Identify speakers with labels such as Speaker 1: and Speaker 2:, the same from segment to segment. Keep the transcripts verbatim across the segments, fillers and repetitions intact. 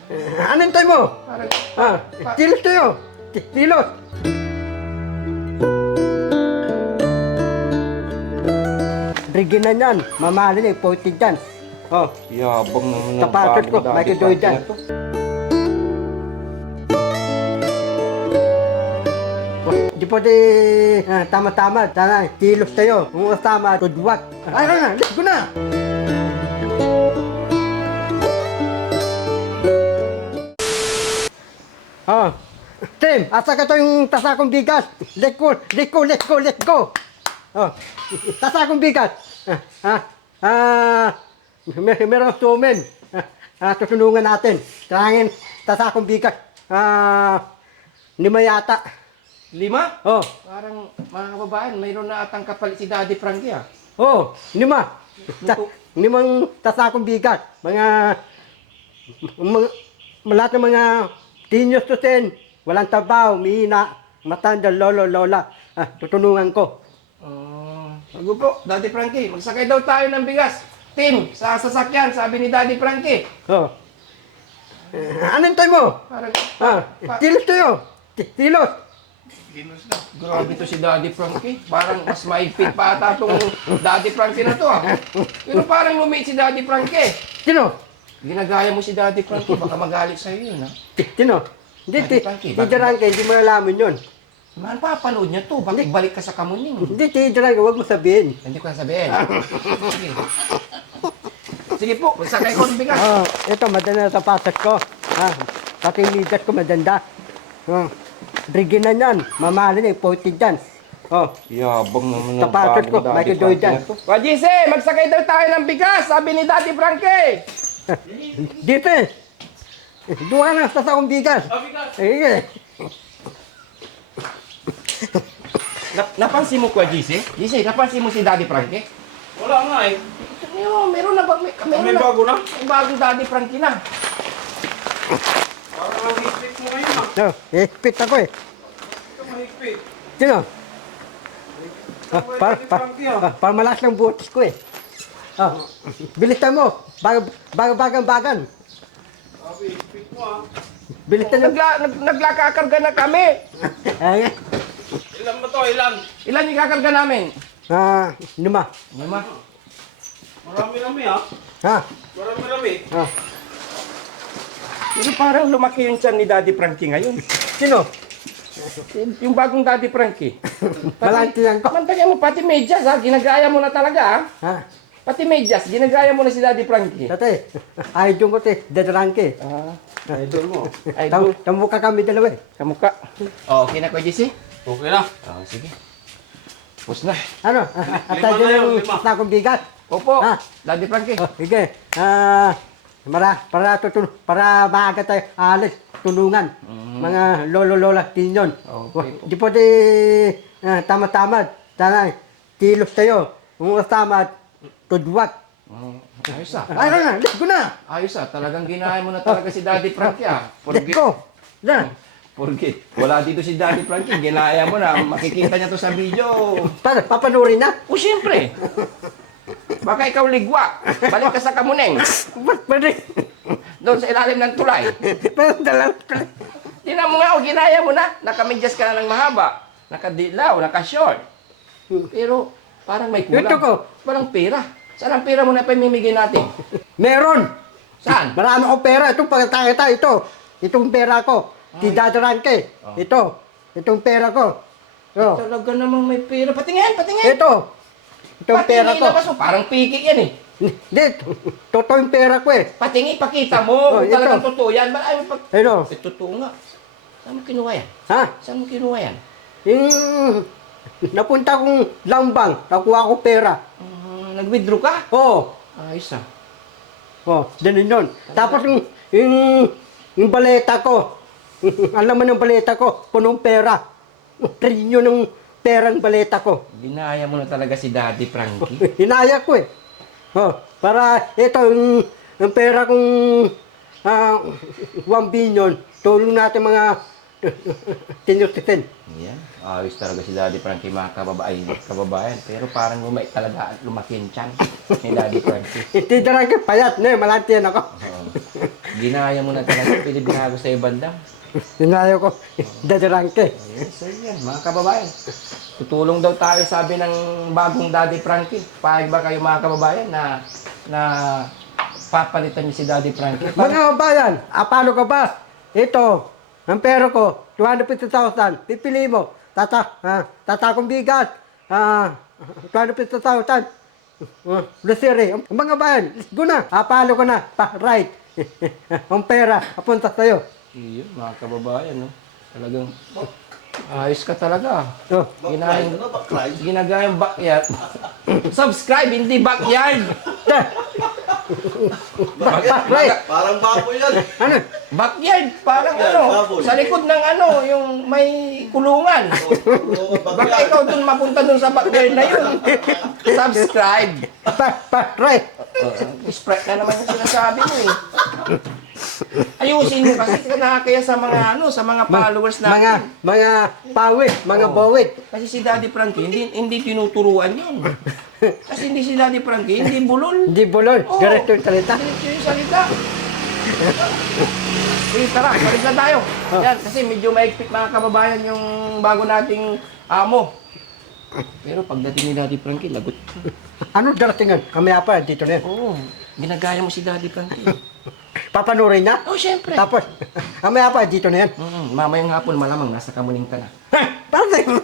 Speaker 1: Anong tayo mo?
Speaker 2: Parang,
Speaker 1: Ah, kilos tayo. Ki- Kilos. Rigin na yan. Mamahalin eh. Pointed yan. Oh,
Speaker 2: yabang naman ng
Speaker 1: sapatos ko.
Speaker 2: bagong
Speaker 1: Michael
Speaker 2: Daddy
Speaker 1: Jordan.
Speaker 2: Frankie na to.
Speaker 1: Di po di ah, tama-tama. Sana kilos tayo. Kung tama, tudwat. Ay, ano na. Let's go na. Oh. Tim, asa ka to yung tasakong bigas? Let go, let go, let go, let go. Oh. Tasakong bigas. Ah, ah, ah, mer meron sumen. Ah, ah, tutulungan natin. Tangin, tasakong bigas. Ah, lima yata.
Speaker 2: Lima?
Speaker 1: Oh,
Speaker 2: Parang mga kababayan, mayroon na atang kapalit si Daddy Frankie ah.
Speaker 1: oh, lima. Ta
Speaker 2: Luto.
Speaker 1: limang tasakong bigas. Mga, mga, lahat ng mga tinyos to sen. Walang tabaw, mihina, matanda, lolo, lola. Ah, tutulungan ko.
Speaker 2: Oh, bago po, Daddy Frankie, magsakay daw tayo ng bigas. Tim, sa sasakyan, sabi ni Daddy Frankie.
Speaker 1: Oh. Uh, anong tayo mo?
Speaker 2: Parang,
Speaker 1: Ah,
Speaker 2: pa-
Speaker 1: kilos tayo. Ki- Kilos.
Speaker 2: grabe to si Daddy Frankie. Parang mas maipit pa ata tong Daddy Frankie na to ah. Pero parang lumiit si Daddy Frankie.
Speaker 1: Sino?
Speaker 2: Ginagaya mo si Daddy Frankie, baka magalit sa'yo yun ah.
Speaker 1: Ki- Sino? Hindi,
Speaker 2: Daddy
Speaker 1: ti,
Speaker 2: Frankie,
Speaker 1: ti
Speaker 2: bakit?
Speaker 1: Jarangke, hindi mo alaman yun.
Speaker 2: Man, papanood niya to. Bakit balik ka sa kamuning?
Speaker 1: Hindi, ti Jarangke, huwag mo sabihin.
Speaker 2: Hindi ko sabihin. Sige. Sige po, magsakay ko ng bigas.
Speaker 1: Oh, ito, madanda na sapatos ko. Ah, pati yung lidat ko madanda. Oh, rigin na yan. Mamahalin eh, pointed yan. Oh,
Speaker 2: Yabang naman ng
Speaker 1: sapatos ko,
Speaker 2: bagong Daddy
Speaker 1: Michael
Speaker 2: Frankie
Speaker 1: Jordan.
Speaker 2: na to. Wajise, magsakay daw tayo ng bigas, sabi ni Daddy Frankie.
Speaker 1: Dito eh. Duha na sa sakong bigas. Eh, eh.
Speaker 2: Nap napansin mo ko, Jise? Jise, napansin mo si Daddy Frankie?
Speaker 3: Wala nga eh.
Speaker 2: Ano, meron na ba? May, meron
Speaker 3: May
Speaker 2: na,
Speaker 3: bago na?
Speaker 2: May bagong Daddy Frankie na.
Speaker 3: Parang ang higpit mo ngayon ah.
Speaker 1: No, eh, pit ako eh.
Speaker 3: Ito mahigpit.
Speaker 1: Sino? Ah,
Speaker 3: Ito
Speaker 1: para,
Speaker 3: Daddy
Speaker 1: para,
Speaker 3: Frankie ah.
Speaker 1: ah, para malas ng butis ko eh. Ah, bilisan mo. Baga, baga, bagang bagan.
Speaker 3: Sabi, higpit mo ah.
Speaker 1: Bilisan mo.
Speaker 2: Nagla, nag, naglakakarga na kami.
Speaker 1: Ay,
Speaker 3: Ilan ba to? Ilan?
Speaker 2: Ilan yung kakarga namin?
Speaker 1: ah, lima.
Speaker 2: Lima.
Speaker 3: Marami-rami ah.
Speaker 1: Ha?
Speaker 3: Marami-rami.
Speaker 1: Ah,
Speaker 2: Pero parang lumaki yung tiyan ni Daddy Frankie ngayon.
Speaker 1: sino?
Speaker 2: Yung bagong Daddy Frankie.
Speaker 1: Malanti yan ko.
Speaker 2: Mantayan mo, pati medyas ha, ginagaya mo na talaga ha.
Speaker 1: Ha?
Speaker 2: Pati medyas, ginagaya mo na si Daddy Frankie.
Speaker 1: Dati, ayun ko te, dadarangke.
Speaker 2: Ah,
Speaker 3: Idol mo.
Speaker 2: ay,
Speaker 1: Tam,
Speaker 2: do,
Speaker 1: tamuka kami dalawa eh.
Speaker 2: kamuka. Oh, okay na ko, Jesse?
Speaker 3: Okay na.
Speaker 2: Oh, sige. Pus na.
Speaker 1: Ano? At
Speaker 3: Lima
Speaker 1: tayo
Speaker 3: na yun,
Speaker 1: yung
Speaker 3: lima.
Speaker 1: sakong bigas.
Speaker 2: Opo,
Speaker 1: Ah.
Speaker 2: Daddy Frankie.
Speaker 1: Oh, sige. Ah, para para tutulong para maaga tayo alis tulungan mga lolo lola tinyon.
Speaker 2: Okay po.
Speaker 1: Di po di ah, tama-tama. Sana kilos tayo. Kung tama tudwat.
Speaker 2: Mm, ayos ah.
Speaker 1: Ay, ano na, let's go na.
Speaker 2: Ayos ah, talagang ginaya mo na talaga si Daddy Frankie ah.
Speaker 1: Let's
Speaker 2: Forget.
Speaker 1: go. Na.
Speaker 2: Forget. Wala dito si Daddy Frankie, ginaya mo na. Makikita niya to sa video.
Speaker 1: Para papanurin na.
Speaker 2: O siyempre. Baka ikaw ligwa. Balik ka sa kamuneng.
Speaker 1: Ba't pwede?
Speaker 2: Doon sa ilalim ng tulay.
Speaker 1: Parang dalawa.
Speaker 2: Tingnan mo nga, o ginaya mo na. Nakamedyas ka na ng mahaba. Nakadilaw, nakashort. Pero parang may kulang.
Speaker 1: Ito ko.
Speaker 2: Parang pera. Saan ang pera mo na pamimigay natin?
Speaker 1: Meron.
Speaker 2: Saan?
Speaker 1: Marami akong pera. Itong pagkakita, ito. Itong pera ko. Di dadarangke. Ito. Itong pera ko. Ito.
Speaker 2: Talaga namang may pera. Patingin, patingin.
Speaker 1: Ito. Itong pera
Speaker 2: Patingin
Speaker 1: ko.
Speaker 2: labas mo. Parang piki yan eh.
Speaker 1: Hindi. Totoo yung pera ko eh.
Speaker 2: Patingin, pakita mo.
Speaker 1: Oh,
Speaker 2: Kung
Speaker 1: ito.
Speaker 2: talagang totoo yan. Ba, ay, pag...
Speaker 1: Ano?
Speaker 2: Eh, totoo nga. Saan mo kinuha yan?
Speaker 1: Ha?
Speaker 2: Saan mo kinuha yan?
Speaker 1: Yung napunta kong lambang. Nakuha ko pera.
Speaker 2: Uh, Nag-withdraw ka?
Speaker 1: Oo.
Speaker 2: Ayos ah.
Speaker 1: Oh, ganun yun. Tapos yung, yung, yung baleta ko. Alam mo ng baleta ko. Punong pera. Trilyon ng perang baleta ko.
Speaker 2: Ginaya mo na talaga si Daddy Frankie.
Speaker 1: Hinaya ko eh. Oh, para ito yung, yung pera kong ah, one billion, tulong natin mga tinusitin.
Speaker 2: Yan. Ayos talaga si Daddy Frankie mga kababayan. kababayan. Pero parang lumay talaga at lumaki yung tiyan ni Daddy Frankie.
Speaker 1: Hindi talaga payat na eh, malantian ako.
Speaker 2: Oo. Ginaya mo na talaga, pinibinago sa ibanda.
Speaker 1: Dinayo ko, Daddy Ranke.
Speaker 2: Yes, sir, yan, mga kababayan. Tutulong daw tayo, sabi ng bagong Daddy Frankie. Pahig ba kayo mga kababayan na na papalitan niyo si Daddy Frankie? Para-
Speaker 1: Mga kabayan, ah, paano ka ba? Ito, ang pera ko, two hundred fifty thousand. Pipili mo, tata, ah, tata kong bigas, ah, two hundred fifty thousand. Uh, Lusiri, ang mga bayan, let's go na. Ah, paano ko na? Pa, right. Ang pera, apunta sa'yo.
Speaker 2: Iyo, mga kababayan, no? Talagang, ayos ka talaga.
Speaker 1: Oh.
Speaker 2: Ginagayang, ginagayang backyard. Subscribe, hindi backyard.
Speaker 1: Eh,
Speaker 2: Bak-
Speaker 1: right.
Speaker 2: bak-
Speaker 3: Parang baboy yan.
Speaker 1: Ano?
Speaker 2: backyard, parang
Speaker 3: Backyard,
Speaker 2: ano,
Speaker 3: baboy.
Speaker 2: sa likod ng ano, yung may kulungan. Baka ikaw dun mapunta dun sa backyard na yun. Subscribe.
Speaker 1: Pa, pa, right.
Speaker 2: Uh, spread na naman yung sinasabi mo eh. Ayusin mo kasi nakakaya sa mga ano, sa mga followers natin.
Speaker 1: Mga, mga pawid, mga
Speaker 2: Oo.
Speaker 1: bawid.
Speaker 2: Kasi si Daddy Frankie, hindi hindi tinuturuan yun. Kasi hindi si Daddy Frankie, hindi bulol.
Speaker 1: Hindi bulol,
Speaker 2: Oo.
Speaker 1: diretso yung salita.
Speaker 2: Diretso yung salita. Sige, tara, balik na tayo.
Speaker 1: Oh.
Speaker 2: Yan, kasi medyo maigpit mga kababayan yung bago nating amo. Pero pagdating ni Daddy Frankie, lagot.
Speaker 1: Ano daratingan? Kami apa, dito na yan.
Speaker 2: Oo, ginagaya mo si Daddy Frankie.
Speaker 1: Papanurin na?
Speaker 2: Oh, syempre.
Speaker 1: Tapos, kami apa, dito na yan.
Speaker 2: Mm, mamayang hapon malamang nasa kamuning ka na.
Speaker 1: Ha? Parang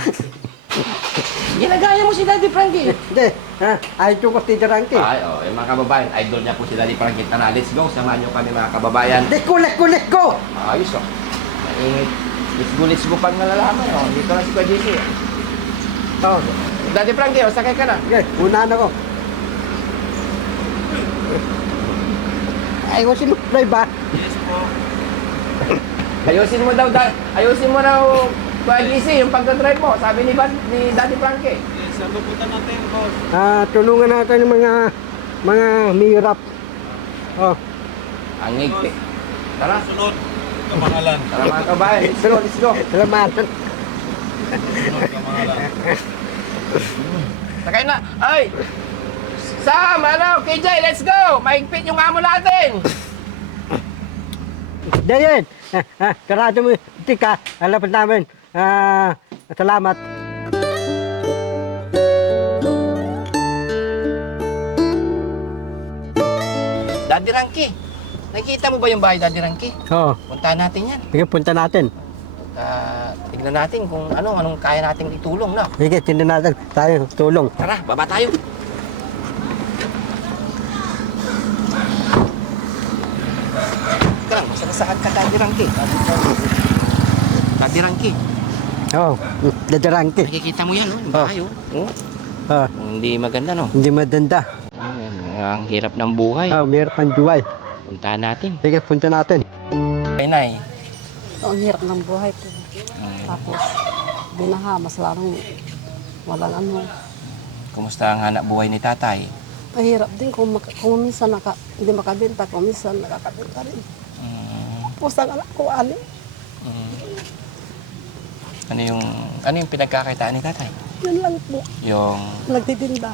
Speaker 2: Ginagaya mo si Daddy Frankie.
Speaker 1: Hindi, ha? Idol ko si Ranke.
Speaker 2: Ay, oh, eh, mga kababayan, idol niya po si Daddy Frankie. Tara, let's go. Samahan niyo kami mga kababayan.
Speaker 1: Let's go, let's go, let's go!
Speaker 2: Ayos oh. Mainit. Let's go, let's go pag nalalaman. Oh. Dito na si Kuya J C.
Speaker 1: Oh,
Speaker 2: Daddy Frankie, oh, sakay ka na.
Speaker 1: okay, unahan ako. Ay, ko sino drive ba?
Speaker 3: Yes po.
Speaker 2: Ayusin mo daw, da, ayusin mo daw, Kuya J C, yung pagdadrive mo. Sabi ni, Ban, ni Daddy Frankie.
Speaker 3: Yes, saan pupunta natin, boss?
Speaker 1: Ah, tulungan natin yung mga mga mahirap. Oh,
Speaker 2: Ang ngigpi. Tara,
Speaker 3: Sunod. Kamangalan.
Speaker 2: tara mga kababayan. Let's go, let's go.
Speaker 1: salamat.
Speaker 3: Sunod, kamangalan.
Speaker 2: Sakay na. Ay! Sam, ano, K J, let's go! Maigpit yung amo natin!
Speaker 1: Dayan, ah, ah, karado mo, tika, alapat namin. Ah, salamat.
Speaker 2: Daddy Ranky, nakikita mo ba yung bahay Daddy Ranky?
Speaker 1: Oo, oh,
Speaker 2: Puntahan natin yan.
Speaker 1: sige, punta natin.
Speaker 2: Uh, tignan natin kung ano, anong kaya nating itulong, no?
Speaker 1: Sige, tindan natin tayo, tulong.
Speaker 2: Tara, baba tayo. Tara, masakasakad ka Daddy Ranky. Daddy Ranky,
Speaker 1: Oo, oh, dadarangke.
Speaker 2: nakikita mo yan, no? Yung bahay, oh. Oh.
Speaker 1: Ah,
Speaker 2: Hindi maganda, no?
Speaker 1: hindi madanda.
Speaker 2: Ayan, ang hirap ng buhay.
Speaker 1: Ah, mayroon pang juway.
Speaker 2: Puntahan natin.
Speaker 1: Sige, punta natin.
Speaker 2: Ay, Nay.
Speaker 4: Ang hirap ng buhay ko. Tapos, binaha, mas larong walang ano.
Speaker 2: Kumusta ang hanap buhay ni tatay?
Speaker 4: Mahirap din kung, maka, kung minsan naka, hindi makabenta, kung minsan nakakabenta rin.
Speaker 2: Mm,
Speaker 4: Tapos ang anak ko, ali.
Speaker 2: mm. Ano yung ano yung pinagkakitaan ni tatay?
Speaker 4: Yun lang po.
Speaker 2: Yung
Speaker 4: Nagtitinda.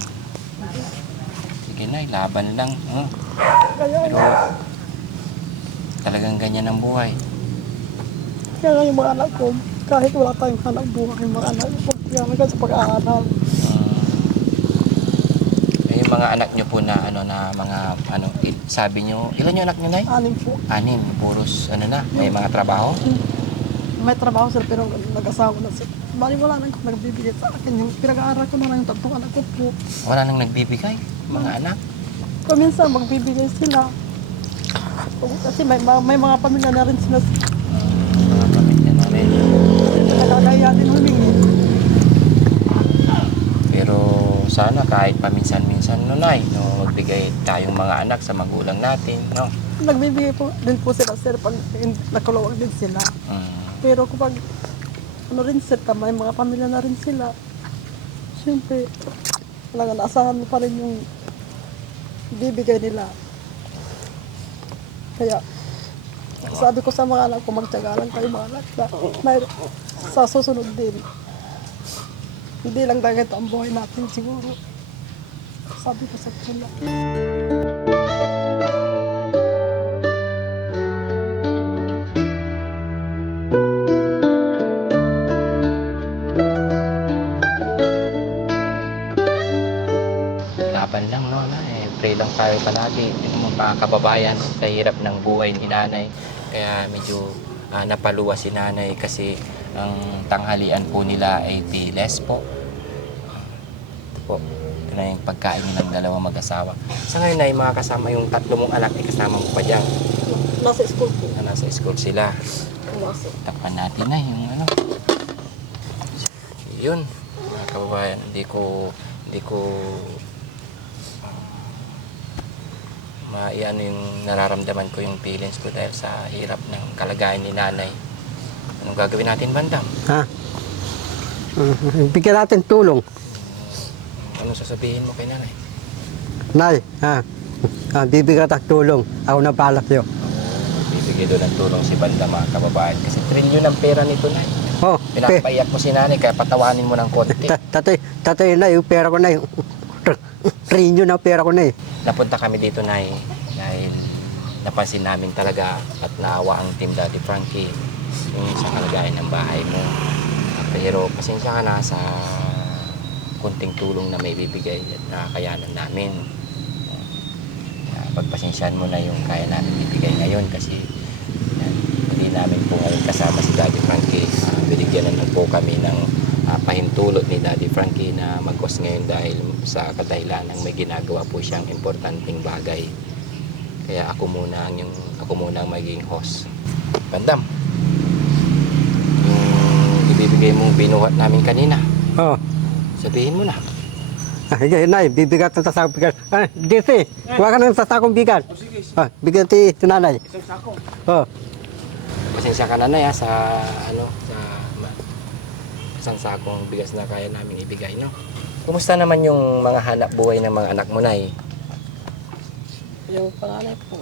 Speaker 2: sige na, laban lang. Oh.
Speaker 4: Kaya,
Speaker 2: Pero talagang ganyan ang buhay.
Speaker 4: kaya nga yung mga anak ko, kahit wala tayong hanap buhay, yung mga anak ko, kaya nga sa pag-aaral.
Speaker 2: Mm. Eh, yung mga anak nyo po na ano na mga ano i- sabi nyo, ilan yung anak nyo, Nay?
Speaker 4: Anim po.
Speaker 2: Anim, puros ano na, may mga trabaho.
Speaker 4: May trabaho sila pero nag-asawa na sila. Bali wala nang nagbibigay sa akin. Yung pinag-aaral ko na lang yung tatlong anak ko po.
Speaker 2: Wala nang nagbibigay, mga anak.
Speaker 4: Kung minsan magbibigay sila. Kasi may, may mga pamilya na rin sila.
Speaker 2: Mga pamilya na rin.
Speaker 4: Nagkakaya din humingi.
Speaker 2: Pero sana kahit paminsan-minsan no, Nay, no, magbigay tayong mga anak sa magulang natin, no?
Speaker 4: Nagbibigay po din po sila sir pag in- nakulawag din sila.
Speaker 2: Mm.
Speaker 4: Pero kapag ano rin sir, may mga pamilya na rin sila. Siyempre, talagang naasahan mo pa rin yung bibigay nila. Kaya, sabi ko sa mga anak ko, magtyaga lang kayo mga anak na may, sa susunod din. Hindi lang dagat ang buhay natin siguro. 'Di ba? Sabi ko sa kanila.
Speaker 2: Pero sana kahit paminsan-minsan no, magbigay tayong mga anak sa magulang natin, no? Kasi paminsan-minsan no, kahit paminsan-minsan, no, magbigay tayong mga anak sa magulang natin, no? Pero sana kahit paminsan-minsan no, magbigay tayong mga anak sa magulang natin, no? Kasi paminsan-minsan no, tayo palagi. Ito mga kababayan sa hirap ng buhay ni nanay. Kaya medyo ah, napaluwa si nanay kasi ang tanghalian po nila ay tiles po. Ito po. Ito na yung pagkain ng dalawang mag-asawa. Sa ngayon ay mga kasama yung tatlo mong anak ay kasama mo pa dyan.
Speaker 4: Nasa school po.
Speaker 2: Na nasa school sila.
Speaker 4: Pumasok.
Speaker 2: Takpan natin na yung ano. Yun. Mga kababayan, hindi ko hindi ko maiano yung nararamdaman ko yung feelings ko dahil sa hirap ng kalagayan ni nanay. Anong gagawin natin, Bandam?
Speaker 1: Ha? Uh, bigyan natin tulong.
Speaker 2: Anong sasabihin mo kay nanay?
Speaker 1: Nay, ha? Ah, bibigyan ng tulong. Ako na balas sa'yo.
Speaker 2: Bibigay doon ng tulong si Bandam, mga kababayan. Kasi trilyon ang pera nito, nay.
Speaker 1: Oh, pe-
Speaker 2: Pinapaiyak mo si nanay kaya patawanin mo ng konti.
Speaker 1: ta- tatay, tatay na, yung pera ko na yung rinyo na pera ko na eh.
Speaker 2: Napunta kami dito, nay, dahil napansin namin talaga at naawa ang Team Daddy Frankie yung sa kalagayan ng bahay mo. Pero pasensya ka na sa kunting tulong na may bibigay at nakakayanan namin. Uh, pagpasensyaan mo na yung kaya namin bibigay ngayon kasi yan, hindi namin po ngayon kasama si Daddy Frankie. Uh, binigyan na lang po kami ng uh, pahintulot ni Daddy Frankie na mag-host ngayon dahil sa kadahilan ng may ginagawa po siyang importanteng bagay. Kaya ako muna ang yung ako muna ang maging host. Bandam. Yung ibibigay mong binuhat namin kanina.
Speaker 1: Oh.
Speaker 2: Sabihin mo na.
Speaker 1: Ah, hindi, nay, bibigyan ng tasakong bigas. Ah, D C, huwag ka ng tasakong bigas. Ah, bigyan ti tinanay.
Speaker 3: Isang sako.
Speaker 1: Oh.
Speaker 2: Pasensya ka na na ya, sa ano sa ma- isang sakong bigas na kaya namin ibigay, no? Kumusta naman yung mga hanap buhay ng mga anak mo, nay?
Speaker 4: Yung panganay po,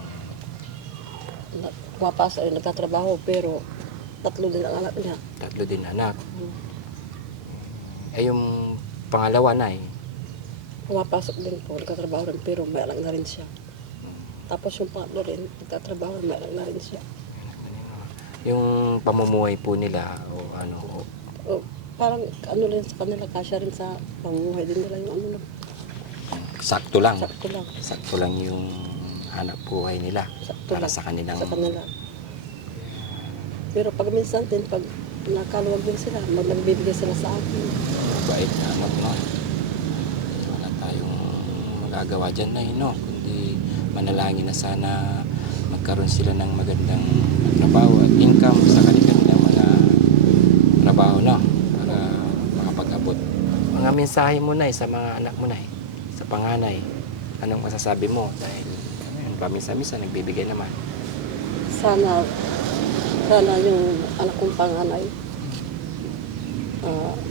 Speaker 4: na, pumapasa rin, nagtatrabaho, pero tatlo din ang anak niya.
Speaker 2: Tatlo din anak.
Speaker 4: Hmm.
Speaker 2: Eh yung pangalawa, nay,
Speaker 4: Pumapasok din po, nagtatrabaho rin, pero may anak na rin siya. Tapos yung pangatlo rin, nagtatrabaho rin, may anak na rin siya.
Speaker 2: yung pamumuhay po nila o ano, o-
Speaker 4: O, parang ano rin sa kanila, kasya rin sa pamumuhay din nila yung ano lang,
Speaker 2: sakto lang.
Speaker 4: sakto lang,
Speaker 2: Sakto lang yung hanap buhay nila
Speaker 4: sakto
Speaker 2: para
Speaker 4: lang
Speaker 2: sa kanilang
Speaker 4: sa kanila. Pero pag minsan din, pag nakaluwag din sila, mag nagbibigay sila sa akin.
Speaker 2: bait na anak, no? Wala tayong magagawa dyan na no? Kundi manalangin na sana magkaroon sila ng magandang trabaho at income sa kanilang mga trabaho, no? Para makapag-abot. Mga mensahe mo na sa mga anak mo na sa panganay. Anong masasabi mo? Dahil ayun, paminsan-minsan nagbibigay naman.
Speaker 4: Sana, sana yung anak kong panganay, ah,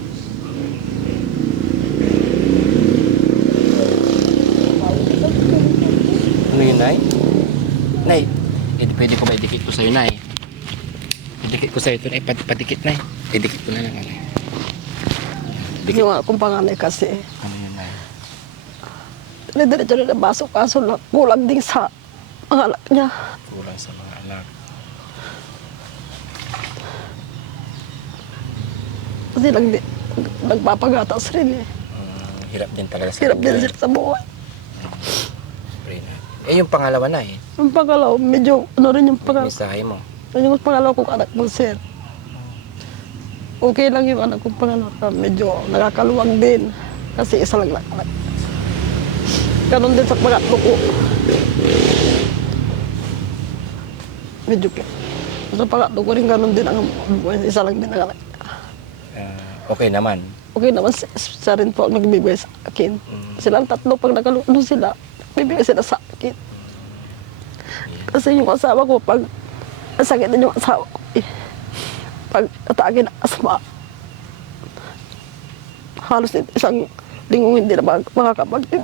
Speaker 2: Ano yun, Nay? Nay, eh, pwede ko ba idikit ko sa'yo, Nay? Idikit ko sa'yo ito, Nay. Pat patikit, Nay. Idikit ko na lang, Nay. Dikit.
Speaker 4: yung anak kong panganay kasi,
Speaker 2: Ano yun, Nay?
Speaker 4: diretso na nabasok, kaso lang, kulang din sa mga anak niya.
Speaker 2: Kulang sa mga anak.
Speaker 4: Kasi nag, nagpapagatas rin eh.
Speaker 2: Um, hirap din talaga sa
Speaker 4: Hirap din
Speaker 2: buhay.
Speaker 4: sila sa buhay.
Speaker 2: Pray na. Eh, yung pangalawa na eh.
Speaker 4: Yung pangalaw, medyo ano rin yung pangalaw.
Speaker 2: Mensahe mo.
Speaker 4: Yung pangalaw kong anak mo, sir. Okay lang yung anak kong pangalaw. Medyo nakakaluwag din. Kasi isa lang lang anak. Ganon din sa pangatlo ko. Medyo po. Sa pangatlo ko rin ganon din ang isa lang din ang anak.
Speaker 2: Uh, okay naman.
Speaker 4: Okay naman, si- siya rin po ang nagbibigay sa akin. Silang tatlo, pag nakaluno sila, bibigay sila sa akin. Kasi yung asawa ko, pag sakit din yung asawa ko, eh, pag atake ng asma, halos isang linggo hindi na mag- makakapagtin.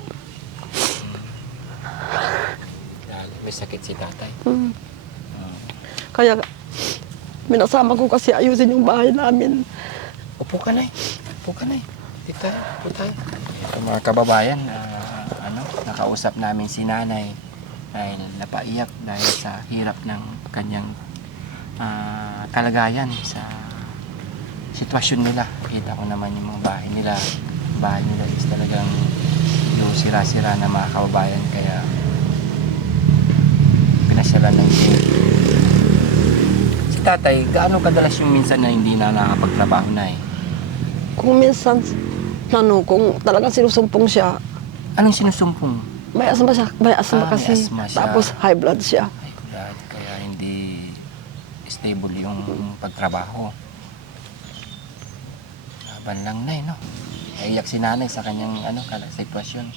Speaker 2: Lalo, may sakit si tatay.
Speaker 4: Hmm. Kaya minasama ko kasi ayusin yung bahay namin.
Speaker 2: Upo ka, Nay. Upo ka, Nay. Dito tayo. Upo tayo. Ito mga kababayan, ah, ano, nakausap namin si nanay dahil napaiyak dahil sa hirap ng kanyang ah, kalagayan sa sitwasyon nila. Kita ko naman yung mga bahay nila. Bahay nila is talagang yung sira-sira na mga kababayan kaya pinasyalan ng team. Si tatay, gaano kadalas yung minsan na hindi na nakapagtrabaho na eh?
Speaker 4: Kung minsan, ano, kung talagang sinusumpong siya,
Speaker 2: Anong sinusumpong?
Speaker 4: may asma siya, may asma
Speaker 2: Ah, may
Speaker 4: kasi.
Speaker 2: asma siya.
Speaker 4: Tapos high blood siya.
Speaker 2: Ay, God, kaya hindi stable yung pagtrabaho. Laban lang na eh, no? Naiyak si nanay sa kanyang ano, kala, sitwasyon.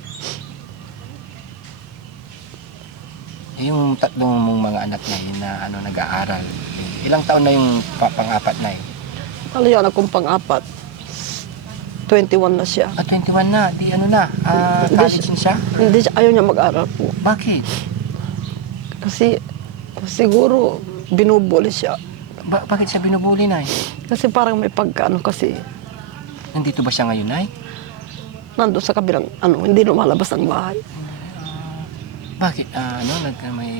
Speaker 2: Eh, yung tatlong mong mga anak na yun na ano, nag-aaral. Ilang taon na yung pa- pang-apat na eh?
Speaker 4: Ano yun, akong pang-apat. twenty-one na siya.
Speaker 2: Ah, twenty-one na. Di ano na, ah,
Speaker 4: Hindi
Speaker 2: college na siya?
Speaker 4: Hindi siya, ayaw niya mag-aral po.
Speaker 2: Bakit?
Speaker 4: Kasi siguro binubuli siya.
Speaker 2: Ba- bakit siya binubuli na eh?
Speaker 4: Kasi parang may pagkaano kasi
Speaker 2: Nandito ba siya ngayon ay?
Speaker 4: nandun sa kabilang ano, hindi lumalabas ng bahay.
Speaker 2: Bakit? Ah, ano, nag, may,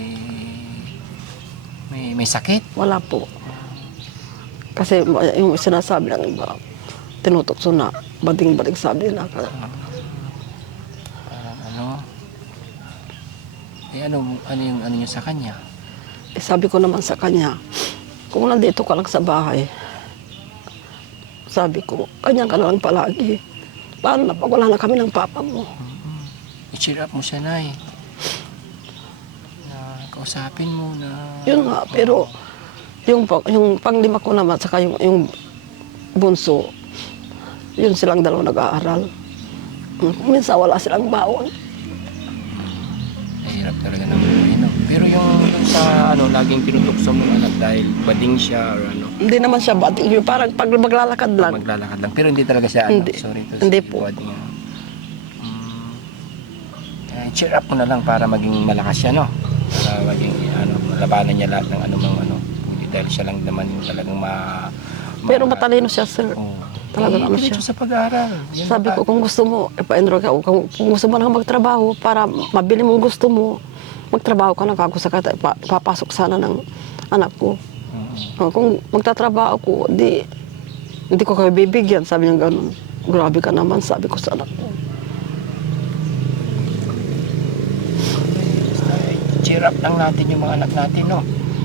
Speaker 2: may, may sakit?
Speaker 4: Wala po. Kasi yung sinasabi ng iba, tinutokso na, bading-bading sabi nila.
Speaker 2: Parang ano? Eh ano, ano yung ano niyo sa kanya?
Speaker 4: Eh, sabi ko naman sa kanya, kung nandito ka lang sa bahay, sabi ko, kanya ka lang palagi. Paano na pag wala na kami ng papa mo?
Speaker 2: I-cheer up mo siya, Nay. Na kausapin mo na...
Speaker 4: Yun nga, pero yung, pang- yung panglima ko naman, saka yung, yung bunso, yun silang dalawa nag-aaral. Minsan wala silang baon.
Speaker 2: Mahirap talaga ng buhay, no? Pero yung, yung sa ano, laging tinutokso mo anak dahil bading siya or ano,
Speaker 4: Hindi naman siya bating, yung parang pag maglalakad lang.
Speaker 2: maglalakad lang. Pero hindi talaga siya, ano,
Speaker 4: Hindi.
Speaker 2: sorry to
Speaker 4: Hindi
Speaker 2: say,
Speaker 4: po.
Speaker 2: bading, ano. Mm, eh, cheer up mo na lang para maging malakas siya, no? Para maging, ano, labanan niya lahat ng anumang, ano, hindi dahil siya lang naman yung talagang ma... ma-
Speaker 4: Pero matalino siya, sir.
Speaker 2: Oo.
Speaker 4: Talagang
Speaker 2: eh,
Speaker 4: ano
Speaker 2: diretso
Speaker 4: siya.
Speaker 2: sa pag-aaral. Yan
Speaker 4: Sabi
Speaker 2: ang-
Speaker 4: ko, kung gusto mo, ipa-enroll ka. Kung, kung gusto mo na magtrabaho para mabili mong gusto mo, magtrabaho ka na kako sa kata, pa, papasok sana ng anak ko.
Speaker 2: Oo.
Speaker 4: Oh, kung magtatrabaho ko, di, hindi ko kayo bibigyan. Sabi niya ganun. Grabe ka naman, sabi ko sa anak ko.
Speaker 2: Cheer up lang natin yung mga anak natin, no?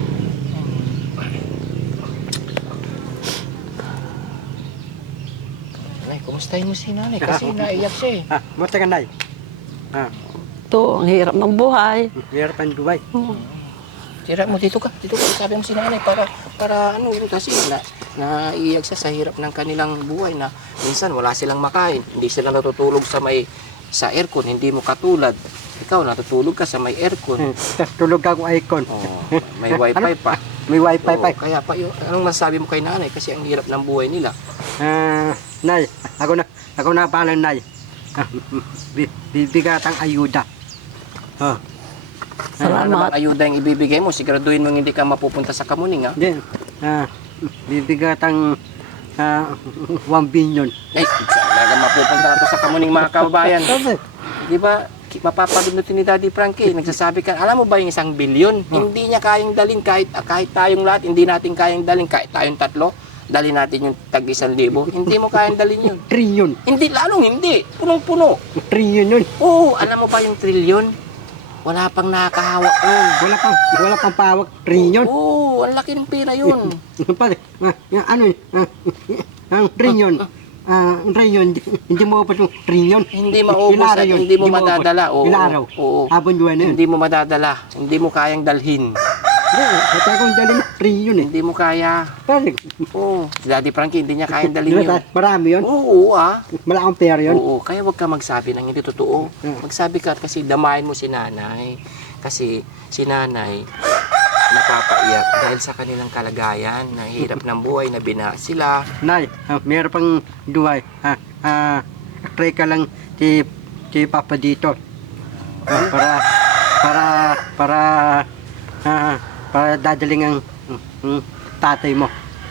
Speaker 2: Nay, kumustahin mo si nanay? Kasi naiyak siya eh.
Speaker 1: Ah, musta ka, Nay? Ah,
Speaker 4: Ito, ang hirap ng buhay.
Speaker 1: meron pang duway.
Speaker 4: Oh,
Speaker 2: Cheer up mo, dito ka. Dito ka, sabi mo si nanay para, para ano yun kasi na, naiyak siya sa hirap ng kanilang buhay na minsan wala silang makain. Hindi sila natutulog sa may sa aircon, hindi mo katulad. Ikaw natutulog ka sa may aircon.
Speaker 1: Tapos tulog ako icon.
Speaker 2: Oh, may wifi pa.
Speaker 1: May wifi
Speaker 2: Oo,
Speaker 1: pa.
Speaker 2: kaya pa yun, anong masasabi mo kay nanay kasi ang hirap ng buhay nila.
Speaker 1: Ah, Nay, ako na, ako na palang Nay. Ah, bi- Bibigatan ayuda. Oh,
Speaker 2: Ano naman
Speaker 4: salamat.
Speaker 2: ayuda yung ibibigay mo? Siguraduhin mo hindi ka mapupunta sa kamuning, ha?
Speaker 1: hindi. Ah, bibigatan ah, one billion.
Speaker 2: Eh, talaga mapupunta na to sa kamuning mga kababayan.
Speaker 1: Sabi,
Speaker 2: Di ba? Ki- Mapapabinutin ni Daddy Frankie. Nagsasabi ka, alam mo ba yung isang bilyon? Hindi niya kayang dalhin kahit, kahit tayong lahat, hindi natin kayang dalhin kahit tayong tatlo. Dali natin yung tag isang libo. Hindi mo kayang dalhin yun.
Speaker 1: trillion.
Speaker 2: Hindi, lalong hindi. Punong-puno.
Speaker 1: Trillion yun.
Speaker 2: Oo, alam mo ba yung trilyon? Wala pang nakakahawak nun.
Speaker 1: Wala pang, wala pang pawak. Trillion.
Speaker 2: Oo, ang laki ng pera yun.
Speaker 1: Pag, ah, yung ano yun, ah, ang trillion. Ah, ang trillion, hindi, hindi mo pa yung trillion.
Speaker 2: Hindi maubos
Speaker 1: Ilang araw
Speaker 2: at
Speaker 1: yun?
Speaker 2: hindi mo
Speaker 1: maubos.
Speaker 2: madadala. Oo,
Speaker 1: Ilang araw?
Speaker 2: oo.
Speaker 1: Habang buwan na yun.
Speaker 2: Hindi mo madadala. Hindi mo kayang dalhin.
Speaker 1: Hindi, pati akong dalhin trillion eh.
Speaker 2: Hindi mo kaya.
Speaker 1: Pare,
Speaker 2: Oo. Si Daddy Frankie, hindi niya kayang
Speaker 1: di
Speaker 2: dalhin yun.
Speaker 1: ba, marami yun.
Speaker 2: Oo, ah.
Speaker 1: Wala akong pera yun.
Speaker 2: Oo, kaya wag ka magsabi ng hindi totoo.
Speaker 1: Mm.
Speaker 2: Magsabi ka kasi damayin mo si nanay. Kasi si nanay napapaiyak dahil sa kanilang kalagayan, na hirap ng buhay, na bina sila.
Speaker 1: Nay, ah, meron pang duway. Ah, ah, try ka lang si, si Papa dito. Ah, para, para, para, ah, para dadaling ang mm, tatay mo.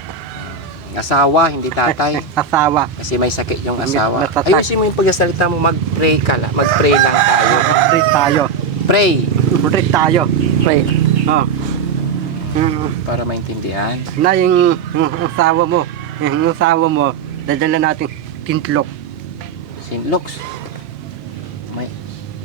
Speaker 2: Asawa, hindi tatay.
Speaker 1: Asawa.
Speaker 2: Kasi may sakit yung
Speaker 1: May-
Speaker 2: asawa.
Speaker 1: natatak-
Speaker 2: Ayusin mo yung pagsasalita mo, mag-pray ka lang. Mag-pray lang tayo.
Speaker 1: Try tayo.
Speaker 2: Pray.
Speaker 1: Try tayo.
Speaker 4: Pray.
Speaker 1: Oh. Mm,
Speaker 2: Para maintindihan.
Speaker 1: na yung yung asawa mo, yung asawa mo, dadala natin kintlok.
Speaker 2: Sinloks.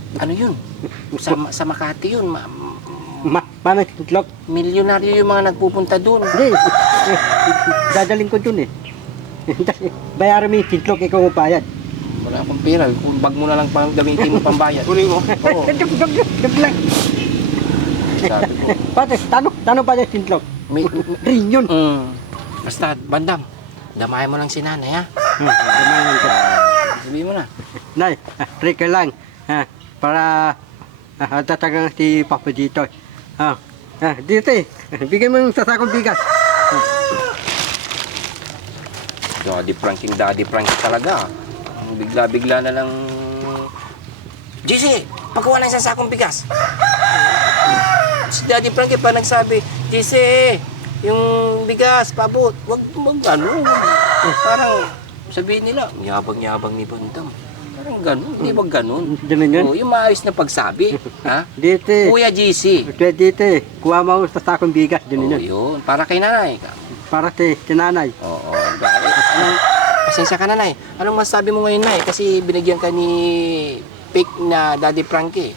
Speaker 2: Ano yun? Sa, sa Makati yun. Ma,
Speaker 1: Ma, mami, itlog.
Speaker 2: milyonaryo yung mga nagpupunta dun.
Speaker 1: Hindi. Dadaling ko dun eh. Bayaran mo yung itlog, ikaw mo bayad.
Speaker 2: Wala akong pera. Kung bag mo na lang pang gamitin mo pambayad.
Speaker 3: Kunin mo.
Speaker 2: Oo.
Speaker 1: Dug, dug, dug, dug lang.
Speaker 2: Sabi ko.
Speaker 1: Pati, tanong, tanong pa yung itlog.
Speaker 2: May,
Speaker 1: Rin yun.
Speaker 2: mm, basta, bandam. Damayan mo lang si nanay, ha?
Speaker 1: Hmm, dumayan ko.
Speaker 2: Sabihin mo na.
Speaker 1: Nay, ah, try ka lang. Ha, para ah, tatagang si Papa dito. Ah, ah, dito eh. Bigyan mo yung sasakong bigas.
Speaker 2: Daddy pranking, daddy pranking talaga. Ang Bigla-bigla na lang... J C, pagkuha ng isang sakong bigas. Si Daddy Frankie pa nagsabi, J C, yung bigas, pabot. Wag, wag ano. Parang sabihin nila, yabang-yabang ni Bandam. Parang ganun, hindi wag ganun.
Speaker 1: Ganun yun?
Speaker 2: Oo, yung maayos na pagsabi. Ha?
Speaker 1: Dito eh.
Speaker 2: Kuya J C.
Speaker 1: Kaya dito eh. Kuha mo sa sakong bigas.
Speaker 2: Oo,
Speaker 1: Ganun yun.
Speaker 2: yun. Para kay nanay.
Speaker 1: Para si sinanay.
Speaker 2: Oo. Anong, pasensya ka na, Nay. Anong masasabi mo ngayon, Nay? Kasi binigyan ka ni fake na Daddy Frankie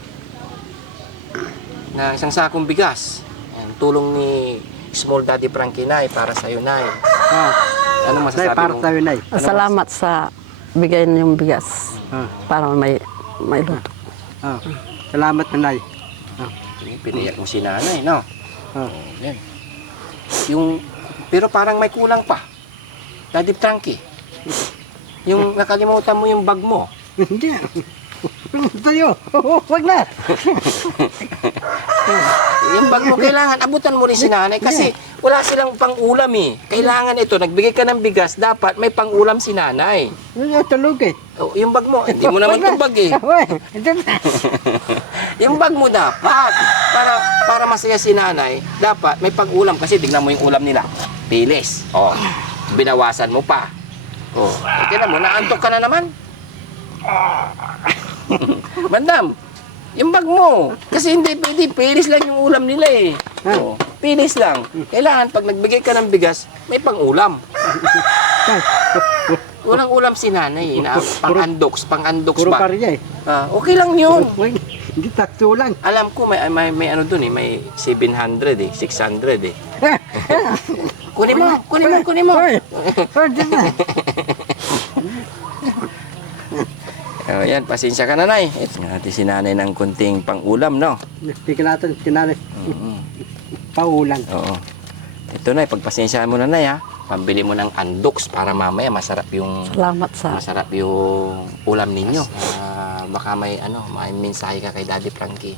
Speaker 2: na isang sakong bigas. Yan, tulong ni Small Daddy Frankie, Nay, para sa'yo, Nay.
Speaker 1: Ah,
Speaker 2: Anong
Speaker 1: nay,
Speaker 2: masasabi
Speaker 1: para
Speaker 2: mo?
Speaker 1: sa'yo, nay.
Speaker 2: Ano
Speaker 4: Salamat sa bigay niyong bigas
Speaker 1: Ah,
Speaker 4: para may may luto.
Speaker 1: ah. Salamat na, nay.
Speaker 2: Pinayak mo si nanay, no?
Speaker 1: Ah.
Speaker 2: Yan. Yung, pero parang may kulang pa. Daddy Frankie. Yung nakalimutan mo yung bag mo.
Speaker 1: Hindi. Sa'yo. Huwag na.
Speaker 2: Yung bag mo, kailangan abutan mo rin si nanay kasi wala silang pang-ulam eh. Kailangan ito, nagbigay ka ng bigas, dapat may pang-ulam si nanay.
Speaker 1: Tulog eh.
Speaker 2: O, yung bag mo, hindi mo naman
Speaker 1: Huwag na.
Speaker 2: itong bag eh.
Speaker 1: Uy, hindi na.
Speaker 2: Yung bag mo dapat, para para masaya si nanay, dapat may pang-ulam kasi tignan mo yung ulam nila. Pilis. O, binawasan mo pa. O, tignan mo, naantok ka na naman. Bandam, yung bag mo. Kasi hindi pwede, pilis lang yung ulam nila eh. O, pilis lang. Kailangan pag nagbigay ka ng bigas, may pang-ulam. Walang ulam si nanay eh, na pang-andoks, pang-andoks
Speaker 1: Puro
Speaker 2: ba?
Speaker 1: pariya eh.
Speaker 2: Ah, okay lang yun.
Speaker 1: Uy, hindi takso lang.
Speaker 2: Alam ko may may, may ano doon eh, may seven hundred eh, six hundred eh. Kunin mo, kunin mo, kunin mo.
Speaker 1: Uy, uy, di na.
Speaker 2: Oh, yan, pasensya ka na, Nay. Ito natin si nanay ng kunting pang-ulam, no?
Speaker 1: Bigyan natin sinanay.
Speaker 2: Mm.
Speaker 1: Paulan.
Speaker 2: Oo. Ito, Nay, pagpasensya mo na, Nay, ha? Pambili mo ng andoks para mamaya masarap yung
Speaker 4: Salamat sa
Speaker 2: masarap yung ulam ninyo. Ah, baka may ano, may mensahe ka kay Daddy Frankie.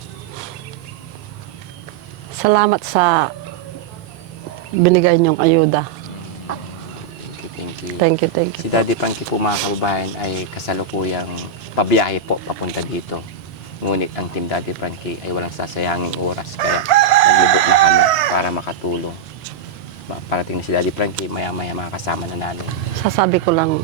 Speaker 4: Salamat sa binigay niyong ayuda.
Speaker 2: Thank you.
Speaker 4: Thank you, thank
Speaker 2: Si
Speaker 4: you.
Speaker 2: Daddy Frankie po, mga kababayan, ay kasalukuyang pabiyahe po papunta dito. Ngunit ang Team Daddy Frankie ay walang sasayanging oras. Kaya naglibot na kami para makatulong. Ba- Parating na si Daddy Frankie, maya-maya makakasama na namin.
Speaker 4: Sasabi ko lang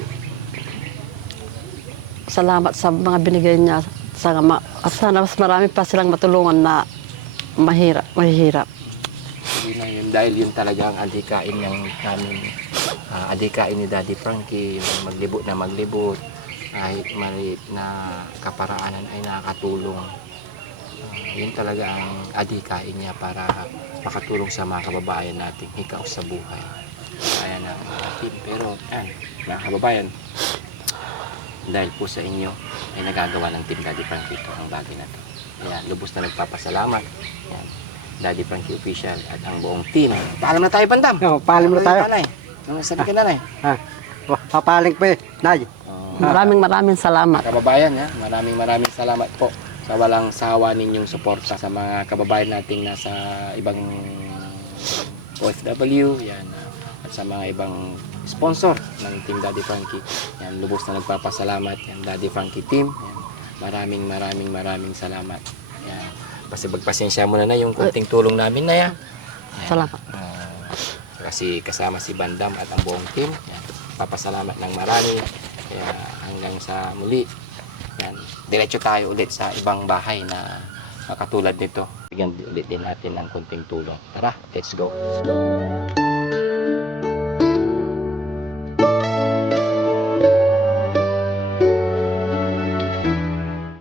Speaker 4: salamat sa mga binigay niya sa ma, at sana mas marami pa silang matulungan na mahirap, mahirap.
Speaker 2: Yun na yun, dahil yun talaga ang adhikain ng namin. Uh, adhikain ni Daddy Frankie, yung maglibot na maglibot, kahit maliit na kaparaanan ay nakakatulong. Uh, yun talaga ang adhikain niya para makatulong sa mga kababayan natin hikaw sa buhay. Kaya na natin. Pero, yan, mga kababayan, dahil po sa inyo ay nagagawa ng Team Daddy Frankie ito ang bagay na ito. Kaya lubos na nagpapasalamat. Yan. Daddy Frankie Official at ang buong team. Paalam na tayo, Bandam.
Speaker 1: Oh, paalam na tayo.
Speaker 2: Nanay. Ano sabi ka, Nanay?
Speaker 1: Ha, papaling pa eh, nay.
Speaker 2: Oh,
Speaker 4: Maraming maraming salamat.
Speaker 2: kababayan, ha? Maraming maraming salamat po sa walang sawa ninyong suporta sa mga kababayan nating nasa ibang O F W, yan, ah, at sa mga ibang sponsor ng Team Daddy Frankie. Yan, lubos na nagpapasalamat yan, Daddy Frankie team. Yan, maraming maraming maraming salamat. Yan. Basta magpasensya mo na na yung kunting tulong namin na yan.
Speaker 4: Salamat.
Speaker 2: Ah, kasi kasama si Bandam at ang buong team. Yan, papasalamat ng marami. Kaya hanggang sa muli, yan, diretso tayo ulit sa ibang bahay na katulad nito. Bigyan ulit din natin ng konting tulong. Tara, let's go.